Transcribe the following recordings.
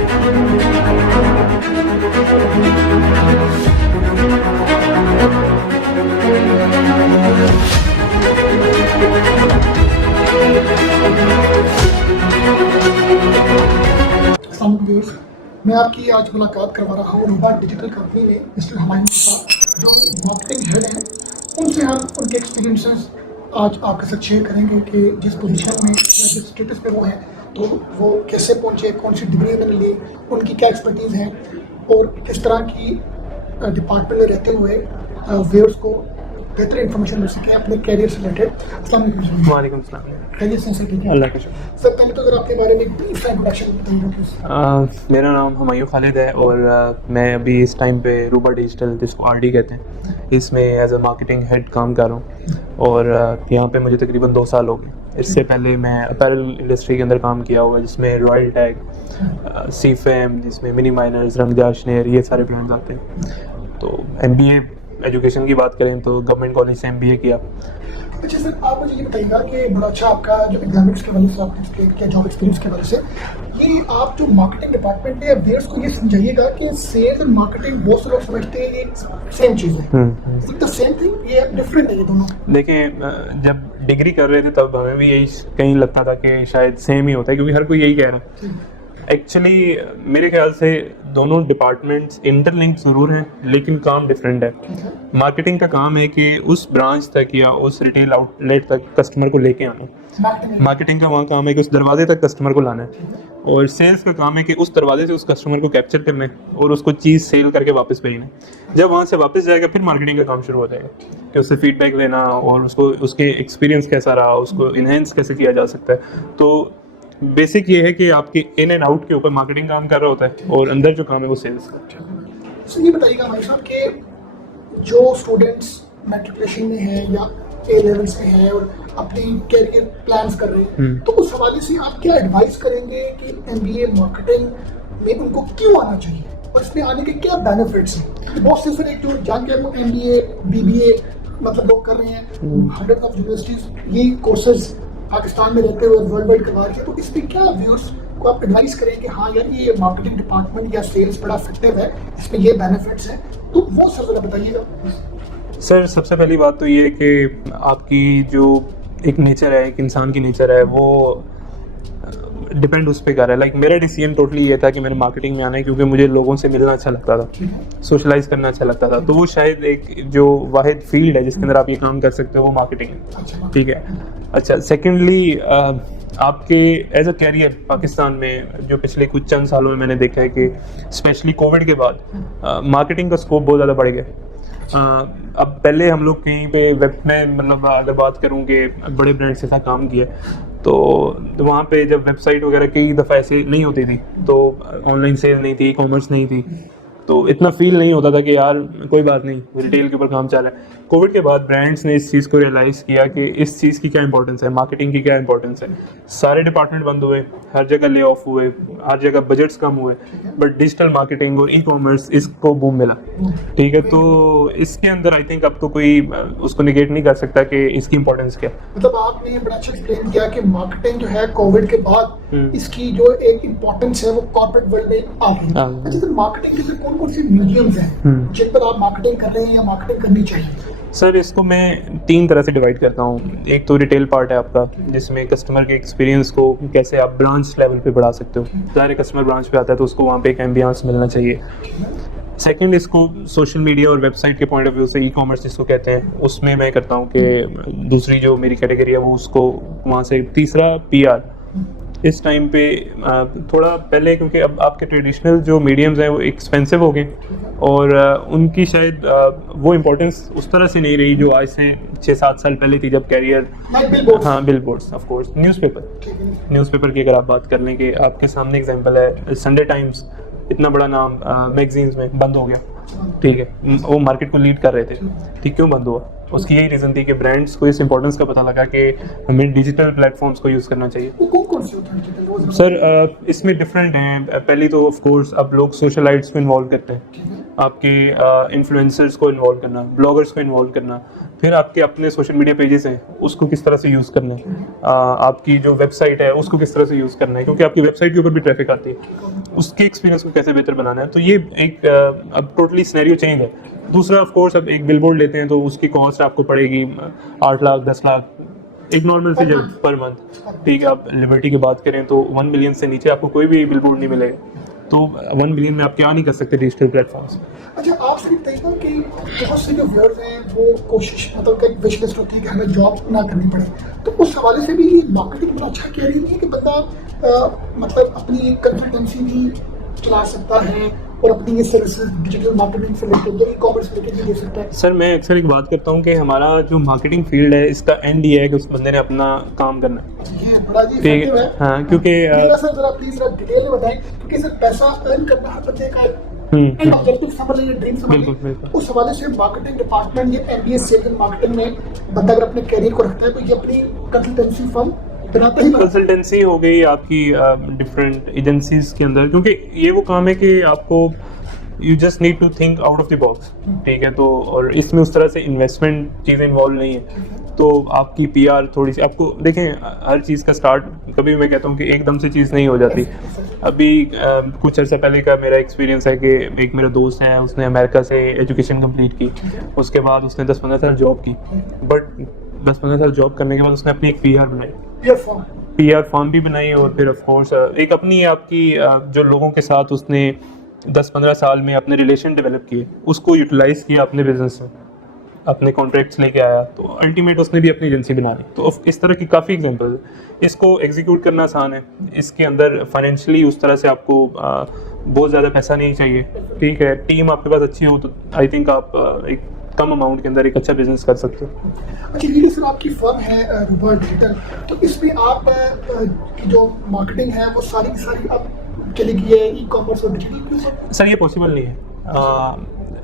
मैं आपकी आज मुलाकात करवा रहा हूँ रूबा डिजिटल कंपनी में मिस्टर हुमायूं के साथ, जो मार्केटिंग हेड हैं। उनसे हम उनके एक्सपीरियंसेस आज आपके साथ शेयर करेंगे कि जिस पोजीशन में जिस स्टेटस पे वो हैं, तो वो कैसे पहुँचे, कौन सी डिग्री उन्होंने ली, उनकी क्या एक्सपर्टीज़ है और किस तरह की डिपार्टमेंट में रहते हुए व्यूअर्स को बेहतर इन्फॉर्मेशन मिल सके अपने कैरियर से रिलेटेड। अस्सलाम वालेकुम सलाम। कैरियर से ठीक है? अल्लाह का शुक्र। सर, पहले तो अगर आपके बारे में एक ब्रीफ इंट्रोडक्शन बताइए। मेरा नाम हुमायूं खालिद है और मैं अभी इस टाइम पे रूबा डिजिटल, जिसको आरडी कहते हैं, इसमें एज अ मार्केटिंग हेड काम कर रहा हूँ और यहाँ पे मुझे तकरीबन 2 साल हो गए। इससे पहले मैं अपैरल इंडस्ट्री के अंदर काम किया हुआ है, जिसमें रॉयल टैग, सीफेम, जिसमें मिनी माइनर्स, रंगजा शनेर, ये सारे ब्रांड्स आते हैं। तो MBA एजुकेशन की बात करें तो गवर्नमेंट कॉलेज से MBA किया। अच्छा सर, आप मुझे ये बताइएगा कि बड़ा अच्छा आपका जो एकेडमिक्स की वजह से आपने एक्सप्लेन किया, जॉब एक्सपीरियंस की वजह से, ये आप जो मार्केटिंग डिपार्टमेंट है वेयर्स को ये समझाइएगा कि सेल्स और मार्केटिंग बहुत से लोग समझते हैं ये सेम चीज़ है। इज द सेम थिंग, ये डिफरेंट है ये दोनों? देखिए, जब डिग्री कर रहे थे तब हमें भी यही कहीं लगता था कि शायद सेम ही होता है, क्योंकि हर कोई यही कह रहा है। एक्चुअली मेरे ख्याल से दोनों डिपार्टमेंट्स इंटरलिंक ज़रूर हैं, लेकिन काम डिफरेंट है। मार्केटिंग का काम है कि उस ब्रांच तक या उस रिटेल आउटलेट तक कस्टमर को लेके आना। मार्केटिंग का वहाँ काम है कि उस दरवाजे तक कस्टमर को लाना है, और सेल्स का काम है कि उस दरवाजे से उस कस्टमर को कैप्चर करना है और उसको चीज़ सेल करके वापस भेजना है। जब वहाँ से वापस जाएगा फिर मार्केटिंग का काम शुरू हो जाएगा कि उससे फीडबैक लेना और उसको उसके एक्सपीरियंस कैसा रहा, उसको इन्हेंस कैसे किया जा सकता है। तो बेसिक ये है कि आपके इन एंड आउट के ऊपर मार्केटिंग काम कर रहा होता है और अंदर जो काम है वो सेल्स का। सर, ये बताइएगा भाई साहब कि जो स्टूडेंट्स मैट्रिकुलेशन में है या A लेवल्स में है और अपनी कैरियर प्लान्स कर रहे हैं, तो उस हवाले से आप क्या एडवाइस करेंगे कि MBA मार्केटिंग में उनको क्यों आना चाहिए और इसमें आने के क्या बेनिफिट्स हैं? बहुत से सर एक जो जान के MBA BBA मतलब लोग कर रहे हैं, 100 ऑफ यूनिवर्सिटीज ये कोर्सेज पाकिस्तान में रहते हुए वर्ल्ड वाइड करवा रहे हैं, तो इस पर क्या व्यूअर्स को आप एडवाइस करें कि हाँ यार ये मार्केटिंग डिपार्टमेंट या सेल्स बड़ा इफेक्टिव है, इसमें ये बेनिफिट्स हैं, तो वो सब जरा बताइएगा। सर, सबसे पहली बात तो ये है कि आपकी जो एक नेचर है, एक इंसान की नेचर है, वो डिपेंड उस पर कर रहा है। लाइक मेरा डिसीजन टोटली ये था कि मैंने मार्केटिंग में आना है क्योंकि मुझे लोगों से मिलना अच्छा लगता था, सोशलाइज करना अच्छा लगता था। तो वो शायद एक जो वाहिद फील्ड है जिसके अंदर आप ये काम कर सकते हो वो मार्केटिंग है। ठीक है। अच्छा, सेकेंडली आपके एज अ कैरियर पाकिस्तान में जो पिछले कुछ चंद सालों में मैंने देखा है कि स्पेशली कोविड के बाद मार्केटिंग का स्कोप बहुत ज़्यादा बढ़ गया। अब पहले हम लोग कहीं पे वेब में, मतलब अगर बात करूँ कि बड़े ब्रांड से साथ काम किया, तो वहाँ पे जब वेबसाइट वगैरह कई दफ़ा ऐसे नहीं होती थी, तो ऑनलाइन सेल नहीं थी, कॉमर्स नहीं थी, तो इतना फील नहीं होता था कि यार कोई बात नहीं, रिटेल के ऊपर काम चल रहा है। कोविड के बाद ब्रांड्स ने इस चीज़ को रियलाइज़ किया कि इस चीज़ की क्या इंपॉर्टेंस है, मार्केटिंग की क्या इंपॉर्टेंस है। सारे डिपार्टमेंट बंद हुए, हर जगह ले ऑफ हुए, हर जगह बजट्स कम हुए, बट डिजिटल मार्केटिंग और ई-कॉमर्स इसको बूम मिला। ठीक है, तो इसके अंदर आई थिंक अब तो कोई उसको निगेट नहीं कर सकता कि इसकी इंपॉर्टेंस क्या। मतलब आपने बड़ा अच्छा एक्सप्लेन किया कि मार्केटिंग जो है कोविड के बाद इसकी जो एक इम्पोर्टेंस है वो कॉर्पोरेट वर्ल्ड में आ गई। अच्छा, तो मार्केटिंग के कौन कौन सी मीडियम्स हैं जिन पर आप मार्केटिंग कर रहे हैं या मार्केटिंग करनी चाहिए? सर, इसको मैं 3 तरह से डिवाइड करता हूँ। एक तो रिटेल पार्ट है आपका, जिसमें कस्टमर के एक्सपीरियंस को कैसे आप ब्रांच लेवल पे बढ़ा सकते हो। ज़ाहिर कस्टमर ब्रांच पे आता है तो उसको वहाँ पे एक एम्बियंस मिलना चाहिए। सेकंड, इसको सोशल मीडिया और वेबसाइट के पॉइंट ऑफ व्यू से ई-कॉमर्स जिसको कहते हैं, उसमें मैं करता हूँ कि दूसरी जो मेरी कैटेगरी है वो उसको वहाँ से। तीसरा, PR। इस टाइम पे थोड़ा पहले, क्योंकि अब आपके ट्रेडिशनल जो मीडियम्स हैं वो एक्सपेंसिव हो गए और उनकी शायद वो इम्पोर्टेंस उस तरह से नहीं रही जो आज से 6-7 साल पहले थी, जब कैरियर। हाँ, बिलबोर्ड्स, ऑफ कोर्स। न्यूज़पेपर की अगर आप बात कर लें कि आपके सामने एग्जांपल है, संडे टाइम्स, इतना बड़ा नाम मैगजीन्स में बंद हो गया। ठीक है, वो मार्केट को लीड कर रहे थे। ठीक, क्यों बंद हुआ? उसकी यही रीज़न थी कि ब्रांड्स को इस इंपॉर्टेंस का पता लगा कि हमें डिजिटल प्लेटफॉर्म्स को यूज़ करना चाहिए। सर, इसमें डिफरेंट हैं। पहली तो ऑफ कोर्स अब लोग सोशलाइट्स को इन्वॉल्व करते हैं, आपके इन्फ्लुएंसर्स को इन्वॉल्व करना, ब्लॉगर्स को इन्वॉल्व करना, फिर आपके अपने सोशल मीडिया पेजेस हैं, उसको किस तरह से यूज़ करना है, आपकी जो वेबसाइट है उसको किस तरह से यूज़ करना है, क्योंकि आपकी वेबसाइट के ऊपर भी ट्रैफिक आती है, उसके एक्सपीरियंस को कैसे बेहतर बनाना है। तो ये एक अब टोटली सिनेरियो चेंज है। दूसरा ऑफ कोर्स अब एक बिलबोर्ड लेते हैं तो उसकी कॉस्ट आपको पड़ेगी 8 लाख 10 लाख एक नॉर्मल सी जगह पर मंथ। ठीक है, आप लिबर्टी की बात करें तो 1 मिलियन से नीचे आपको कोई भी बिलबोर्ड नहीं मिलेगा, तो 1 मिलियन में आप क्या नहीं कर सकते डिजिटल प्लेटफॉर्म्स। अच्छा, आपसे भी बताइए ना कि बहुत से जो व्यूअर्स हैं वो कोशिश मतलब एक विश लिस्ट होती है कि हमें जॉब ना करनी पड़े, तो उस हवाले से भी मार्केटिंग बड़ा अच्छा कह रही है कि बंदा मतलब अपनी कंसल्टेंसी भी चला सकता है और अपनी ये सर्विसेज डिजिटल मार्केटिंग से रिलेटेड ई कॉमर्स रिलेटेड भी दे सकता है। सर मैं अक्सर एक बात करता हूँ कि हमारा जो मार्केटिंग फील्ड है इसका एंड ये है कि उस बंदे ने अपना काम करना है। ये बड़ा जी ठीक इफेक्टिव है, है। हाँ, क्योंकि सर जरा प्लीज जरा डिटेल में बताएं, क्योंकि सर पैसा अर्न करना हर बंदे का एंड ऑब्जेक्टिव समझ लीजिए, ड्रीम समझ बिल्कुल, लीजिए। बिल्कुल। उस हवाले से मार्केटिंग डिपार्टमेंट ये एमबीए सेल्स एंड मार्केटिंग में बंदा अगर अपने कैरियर को रखता है तो ये अपनी कंसल्टेंसी फर्म बनाता ही कंसल्टेंसी हो गई आपकी डिफरेंट एजेंसीज के अंदर, क्योंकि ये वो काम है कि आपको you just need to think out of the box. ठीक है, तो और इसमें उस तरह से इन्वेस्टमेंट चीज़ें इन्वॉल्व नहीं है, तो आपकी पीआर थोड़ी सी आपको देखें, हर चीज़ का स्टार्ट कभी मैं कहता हूँ कि एकदम से चीज़ नहीं हो जाती। अभी कुछ अर्सा पहले का मेरा एक्सपीरियंस है कि एक मेरा दोस्त है, उसने अमेरिका से एजुकेशन कंप्लीट की, उसके बाद उसने 10-15 साल जॉब की, बट 10-15 साल जॉब करने के बाद उसने अपनी एक पीआर बनाई, पीआर फॉर्म भी बनाई, और फिर ऑफ कोर्स एक अपनी आपकी जो लोगों के साथ उसने 10-15 साल में अपने रिलेशन डेवलप किए, उसको यूटिलाइज किया अपने बिजनेस में, अपने कॉन्ट्रैक्ट्स लेके आया, तो अल्टीमेट उसने भी अपनी एजेंसी बना ली। तो इस तरह की काफ़ी एग्जांपल है। इसको एग्जीक्यूट करना आसान है, इसके अंदर फाइनेंशियली उस तरह से आपको बहुत ज़्यादा पैसा नहीं चाहिए। ठीक है, टीम आपके पास अच्छी हो तो आई थिंक आप एक कम अमाउंट के अंदर एक अच्छा बिजनेस कर सकते हो। अच्छा, ये सर आपकी फर्म है रूबा डिजिटल, तो इसमें आप की जो मार्केटिंग है वो सारी की सारी आप चलेगी है ई कॉमर्स और डिजिटल? सर ये पॉसिबल नहीं है।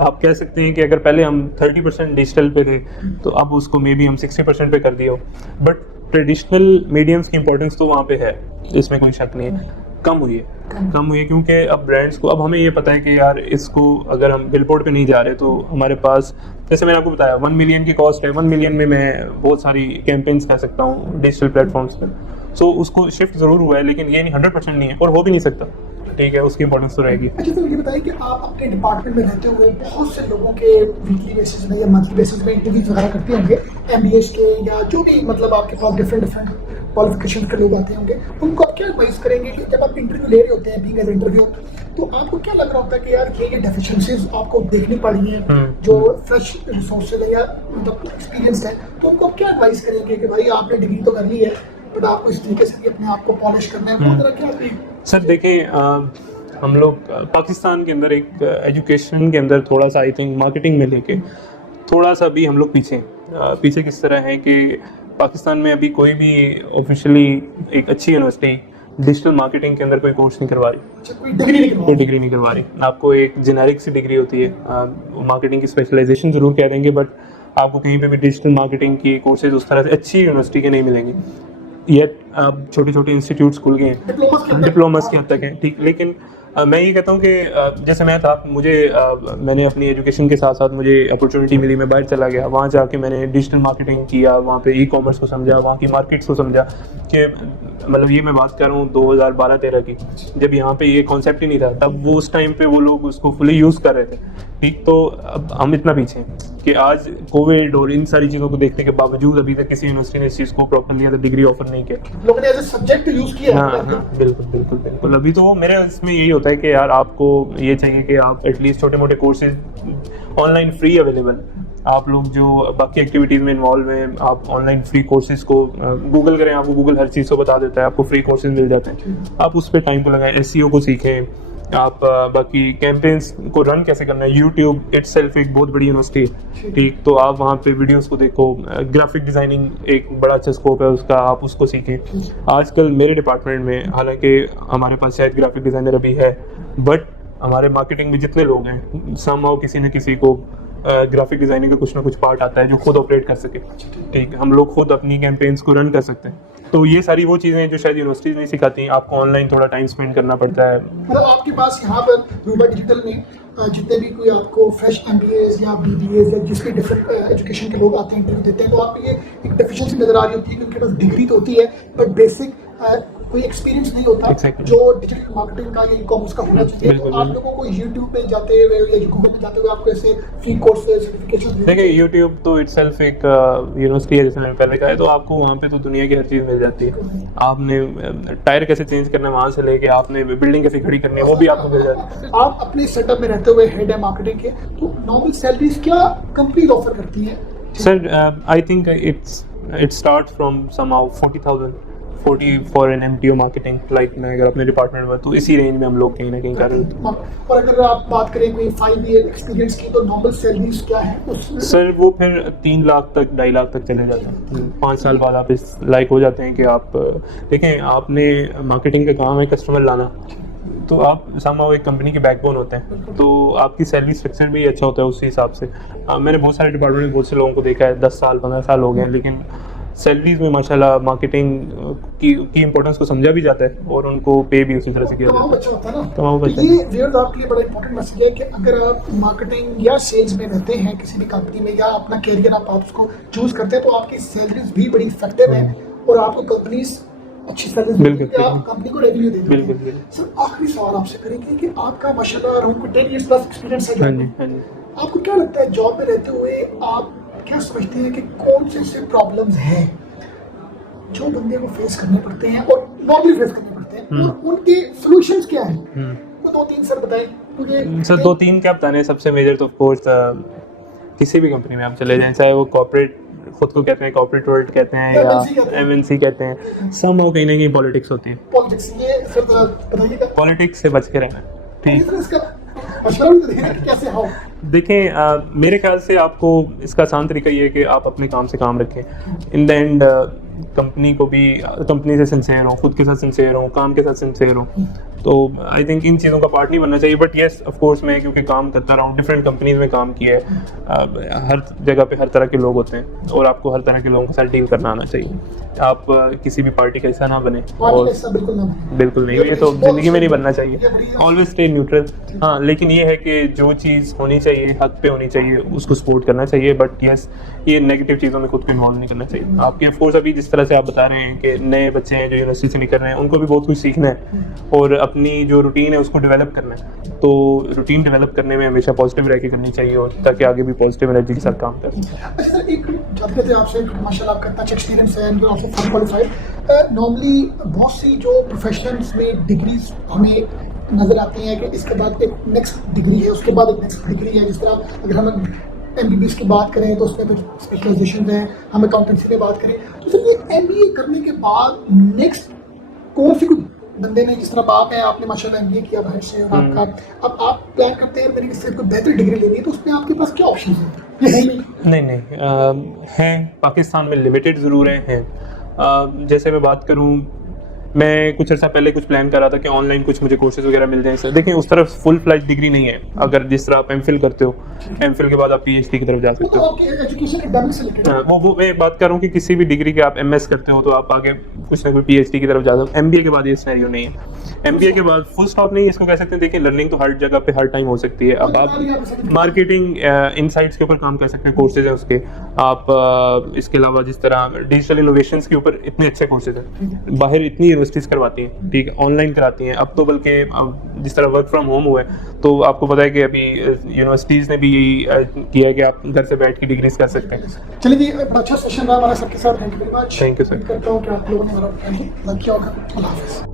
आप कह सकते हैं कि अगर पहले हम 30% डिजिटल पे थे तो अब उसको मे बी हम 60% पे कर दिया हो, बट ट्रेडिशनल मीडियम्स की इंपॉर्टेंस तो वहाँ पे है, इसमें कोई शक नहीं है। कम हुई है क्योंकि अब ब्रांड्स को, अब हमें ये पता है कि यार इसको अगर हम बिलबोर्ड पे नहीं जा रहे तो हमारे पास, जैसे मैंने आपको बताया 1 मिलियन की कॉस्ट है, 1 मिलियन में मैं बहुत सारी कैंपेन्स कर सकता हूँ डिजिटल प्लेटफॉर्म्स पर। सो उसको शिफ्ट ज़रूर हुआ है, लेकिन ये नहीं 100% नहीं है और हो भी नहीं सकता। ठीक है, उसकी इंपॉर्टेंस तो रहेगी। अच्छा, तो ये बताइए कि आप अपने डिपार्टमेंट में रहते हुए बहुत से लोगों के वीकली बेसिस में या मंथली बेसिस में इंटरव्यूज वगैरह करते होंगे, एमबीए के या जो भी मतलब आपके पास डिफरेंट क्वालिफिकेशन के लोग आते होंगे, उनको आप क्या एडवाइस करेंगे कि जब आप इंटरव्यू ले रहे होते हैं बीइंग एज इंटरव्यू, तो आपको क्या लग रहा होता है कि यार ये डेफिशिएंसीज आपको देखनी पड़ी हैं जो फ्रेश रिसोर्सेज है या मतलब एक्सपीरियंस है, तो उनको क्या एडवाइस करेंगे कि भाई आपने डिग्री तो कर ली है बट आपको इस तरीके से भी अपने आप को पॉलिश करना है, वो तरह क्या है? सर देखिए, हम लोग पाकिस्तान के अंदर एक एजुकेशन के अंदर थोड़ा सा आई थिंक मार्केटिंग में लेके थोड़ा सा भी हम लोग पीछे किस तरह है कि पाकिस्तान में अभी कोई भी ऑफिशियली एक अच्छी यूनिवर्सिटी डिजिटल मार्केटिंग के अंदर कोई कोर्स नहीं करवा रही, कोई डिग्री नहीं करवा रही। आपको एक जेनेरिक सी डिग्री होती है, मार्केटिंग की स्पेशलाइजेशन ज़रूर कह देंगे, बट आपको कहीं पे भी डिजिटल मार्केटिंग की कोर्सेज उस तरह से अच्छी यूनिवर्सिटी के नहीं मिलेंगे। ये अब छोटे छोटे इंस्टीट्यूट्स खुल गए हैं, डिप्लोमास की हद तक हैं, ठीक। लेकिन मैं ये कहता हूँ कि जैसे मैं था, मैंने अपनी एजुकेशन के साथ साथ मुझे अपॉर्चुनिटी मिली, मैं बाहर चला गया, वहाँ जाके मैंने डिजिटल मार्केटिंग किया, वहाँ पे ई कॉमर्स को समझा, वहाँ की मार्केट्स को समझा कि मतलब ये मैं बात कर रहा हूँ 2012-13 की, जब यहाँ पे ये कॉन्सेप्ट ही नहीं था, तब वो उस टाइम पे वो लोग उसको फुली यूज़ कर रहे थे। ठीक, तो अब हम इतना पीछे हैं कि आज कोविड और इन सारी चीज़ों को देखने के बावजूद अभी तक किसी यूनिवर्सिटी ने इस चीज़ को प्रॉपरली एज डिग्री ऑफर नहीं किया, लोगों ने एज ए सब्जेक्ट यूज़ किया। हाँ, बिल्कुल। अभी तो मेरे इसमें यही होता है कि यार आपको ये चाहिए कि आप एटलीस्ट छोटे मोटे कोर्सेज ऑनलाइन फ्री अवेलेबल, आप लोग जो बाकी एक्टिविटीज़ में इन्वॉल्व हैं, आप ऑनलाइन फ्री कोर्सेज को गूगल करें, आपको गूगल हर चीज़ को बता देता है, आपको फ्री कोर्सेज मिल जाते हैं, आप उस पर टाइम को लगाएं, SEO को सीखें, आप बाकी कैंपेन्स को रन कैसे करना है। यूट्यूब इटसेल्फ एक बहुत बड़ी यूनिवर्सिटी है, ठीक, तो आप वहाँ पे वीडियोस को देखो, ग्राफिक डिज़ाइनिंग एक बड़ा अच्छा स्कोप है उसका, आप उसको सीखें। आजकल मेरे डिपार्टमेंट में हालांकि हमारे पास शायद ग्राफिक डिज़ाइनर अभी है, बट हमारे मार्केटिंग में जितने लोग हैं, समहाउ किसी न किसी को ग्राफिक डिजाइनिंग का कुछ ना कुछ पार्ट आता है जो खुद ऑपरेट कर सके। ठीक है, हम लोग खुद अपनी कैंपेन्स को रन कर सकते हैं। तो ये सारी वो चीज़ें हैं जो शायद यूनिवर्सिटीज नहीं सिखाती हैं। आपको ऑनलाइन थोड़ा टाइम स्पेंड करना पड़ता है। मतलब आपके पास यहाँ पर रूबा डिजिटल में जितने भी कोई आपको फ्रेश MBAs या BBAs या जिसके डिफरेंट एजुकेशन के लोग आते हैं, इंटरव्यू देते हैं, तो आपको ये एक डेफिशिएंसी नजर आ रही होती है कि उनके पास डिग्री तो होती है बट बेसिक कोई एक्सपीरियंस नहीं होता Exactly. जो डिजिटल मार्केटिंग का या ई-कॉमर्स का होना चाहिए। तो आप लोगों को YouTube पे जाते हुए या गूगल पे जाते हुए आपको ऐसे फ्री कोर्सेज सर्टिफिकेशन देखिए, यूट्यूब तो इटसेल्फ एक यूनिवर्सिटी है, जैसे मैंने पहले कहा है, तो आपको वहाँ पे तो दुनिया की हर चीज़ मिल जाती है। आपने टायर कैसे चेंज करना है वहाँ से लेके आपने बिल्डिंग कैसे खड़ी करनी है वो भी आपको मिल जाती है। आप अपने सेटअप में रहते हुए हेड है मार्केटिंग के, तो नॉर्मल सैलरीज क्या कंपनीज ऑफर करती हैं? Sir I think it start from somehow 40 for an MTO marketing. Like मैं अगर अपने डिपार्टमेंट में, तो इसी रेंज में हम लोग कहीं ना कहीं कर रहे होते हैं। और अगर आप बात करें कोई 5 ईयर एक्सपीरियंस की, तो नॉर्मल सैलरीज क्या है उसमें? सर वो फिर 3 लाख तक 2.5 लाख तक चले जाते हैं। 5 साल बाद आप इस लायक हो जाते हैं कि आप देखें, आपने मार्केटिंग का काम है कस्टमर लाना, तो आप समहाउ एक कंपनी के बैकबोन होते हैं, तो आपकी सैलरी स्ट्रक्चर भी अच्छा होता है उसी हिसाब से। मैंने बहुत सारे डिपार्टमेंट में बहुत से लोगों को देखा है, 10 साल 15 साल हो गए हैं, लेकिन सैलरीज में माशाल्लाह मार्केटिंग की इंपॉर्टेंस को समझा भी जाता है और उनको पे भी उसी तरह से किया जाता है। अच्छा होता है ना। तमाम तो बच्चे। ये व्यूअर्स आपके लिए बड़ा इंपॉर्टेंट मैसेज है कि अगर आप मार्केटिंग या सेल्स में रहते हैं किसी भी कंपनी में, या अपना कैरियर आप उसको चूज करते हैं, तो आपकी सैलरीज भी बड़ी इफेक्टिव है और आपको कंपनीज अच्छी सैलरीज बिल्कुल, देती है, आप कंपनी को रेवेन्यू देते बिल्कुल, हैं। बिल्कुल। सर आखिरी सवाल आपसे करेंगे कि आपका माशाल्लाह अराउंड 10 इयर्स प्लस एक्सपीरियंस है हाँ job जी, में। हाँ जी। आपको क्या लगता है जॉब में रहते हुए आप क्या समझते हैं कि कौन से ऐसे प्रॉब्लम्स हैं जो बंदे को फेस करने पड़ते हैं और नॉर्मली फेस करने पड़ते हैं, और उनके सॉल्यूशंस क्या हैं? वो 2-3 सर बताएं मुझे। सर 2-3 क्या बताने, सबसे मेजर तो ऑफकोर्स किसी भी कंपनी में आप चले जाएं, चाहे वो कॉर्पोरेट खुद को कहते हैं, कॉर्पोरेट वर्ल्ड कहते हैं या MNC कहते हैं, समहाउ कहीं ना कहीं पॉलिटिक्स होती है। पॉलिटिक्स, ये फिर बताइएगा। पॉलिटिक्स से बच के रहना, ठीक। फिर इसका मशवरा भी तो देना कि कैसे हो। देखें, मेरे ख्याल से आपको इसका आसान तरीका ये है कि आप अपने काम से काम रखें। इन द एंड कंपनी से सिंसियर हो, खुद के साथ सिंसियर हो, काम के साथ सिंसियर हो, तो आई थिंक इन चीज़ों का पार्ट नहीं बनना चाहिए। बट येस ऑफ कोर्स मैं क्योंकि काम करता रहा हूँ, डिफरेंट कंपनीज में काम किया है, हर जगह पे हर तरह के लोग होते हैं और आपको हर तरह के लोगों के साथ डील करना आना चाहिए। आप किसी भी पार्टी का हिस्सा ना बने, और ऐसा बिल्कुल ना बने। बिल्कुल नहीं, ये तो ज़िंदगी में नहीं बनना चाहिए। Always stay neutral. हाँ, लेकिन ये है कि जो चीज़ होनी चाहिए, हक पे होनी चाहिए, उसको सपोर्ट करना चाहिए। बट यस, ये नेगेटिव चीज़ों में खुद को इन्वॉल्व नहीं करना चाहिए। आपके ऑफ कोर्स अभी जिस तरह से आप बता रहे हैं कि नए बच्चे हैं जो यूनिवर्सिटी से निकल रहे हैं, उनको भी बहुत कुछ सीखना है और अपनी जो रूटीन है उसको डेवलप करना है। तो रूटीन डेवलप करने में हमेशा पॉजिटिव रह के करनी चाहिए, और ताकि आगे भी पॉजिटिव एनर्जी के साथ काम करें। अच्छा सर, एक जानते थे आपसे, माशाल्लाह आपका इतना अच्छा एक्सपीरियंस है and you are also full qualified. Normally बहुत सी जो प्रोफेशनल्स में डिग्रीज हमें नजर आती हैं कि इसके बाद एक नेक्स्ट डिग्री है, उसके बाद एक नेक्स्ट डिग्री है। जिस तरह अगर हम MBBS की बात करें तो उसमें फिर स्पेशलाइजेशन है, हम अकाउंटेंसी की बात करें तो सर ये MBA करने के बाद नेक्स्ट कौन सी कोई बंदे ने, जिस तरह आप हैं, आपने माशाल्लाह MBA किया बाहर से, और आपका अब आप प्लान करते हैं मेरे किसी को बेहतर डिग्री लेनी है, तो उसमें आपके पास क्या ऑप्शन है? नहीं, हैं पाकिस्तान में लिमिटेड ज़रूर हैं। जैसे मैं बात करूं, मैं कुछ अर्सा पहले कुछ प्लान कर रहा था कि ऑनलाइन कुछ मुझे कोर्सेज वगैरह मिल जाएं। सर देखिए, उस तरफ फुल फ्लैज डिग्री नहीं है। अगर जिस तरह आप MPhil करते हो, MPhil के बाद आप PhD की तरफ जा सकते हो। एजुकेशन एकेडमिक से रिलेटेड है। वो मैं बात कर रहा हूँ कि किसी भी डिग्री के आप MS करते हो तो आप आगे कुछ ना कुछ PhD की तरफ जा सकते हो। MBA के बाद ये सिनेरियो नहीं है। MBA के बाद फुल स्टॉप नहीं, इसको कह सकते हैं। देखिए, लर्निंग तो हर जगह पे हर टाइम हो सकती है। अब आप मार्केटिंग इनसाइट्स के ऊपर काम कर सकते हैं, कोर्सेज हैं उसके। आप इसके अलावा जिस तरह डिजिटल इनोवेशंस के ऊपर इतने अच्छे कोर्सेज हैं, बाहर इतनी यूनिवर्सिटीज़ करवाती हैं, ठीक है, ऑनलाइन कराती हैं। अब तो बल्कि जिस तरह वर्क फ्रॉम होम हुआ है, तो आपको पता है कि अभी यूनिवर्सिटीज़ ने भी यही किया है कि आप घर से बैठ के डिग्रीज कर सकते हैं। चलिए जी, बड़ा अच्छा सेशन रहा हमारा सबके साथ। Thank you very much. Thank you sir. करता हूँ कि आप लोगों ने हमारा लग किया होगा। अल्लाह हाफिज़।